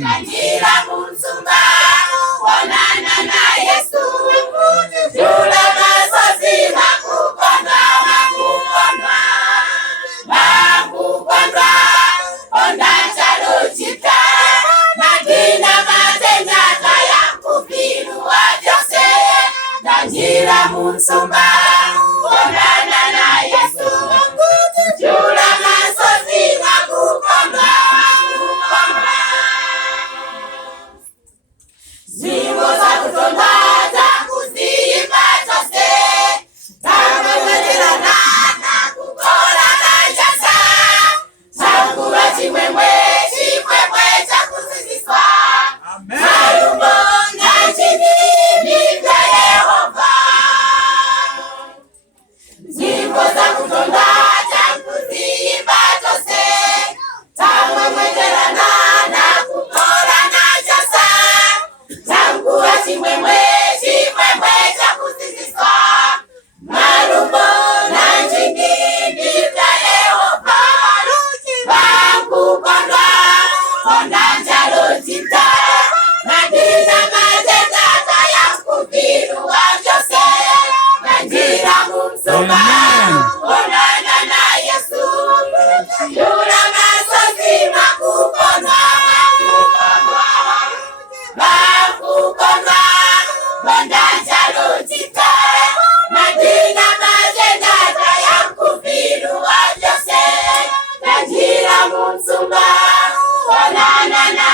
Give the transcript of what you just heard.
Tangira Munsumba, onana na Yesu. Jula masozi makukondwa, makukondwa, makukondwa. Onda chalo chita, madina matenda kaya kufiru wa Jose. Tangira Munsumba, onana na Yesu. Jula masozi makukondwa, makukondwa. Zimo za kutonda za kuziimba Jose. Tangu wetirana na kukora na jasa. Tangu wachimwemwe, chimwemwe cha kuziziswa. Marumbo na chini vya Yehova. Zimo za kutonda za kuziimba Jose. Tangu wetirana na kukora na jasa. Tangu wachimwemwe, chimwemwe cha kuziziswa. Marumbo na chini vya Yehova. Bakukondwa, konda njalo chita. Madina matenda kaya kufiru wa Jose. Tangira Munsumba, onana na Yesu. Jula masozi makukondwa, makukondwa, bakukondwa, konda njalo chita. Madina matenda kaya kufiru wa Jose. Tangira Munsumba, onana na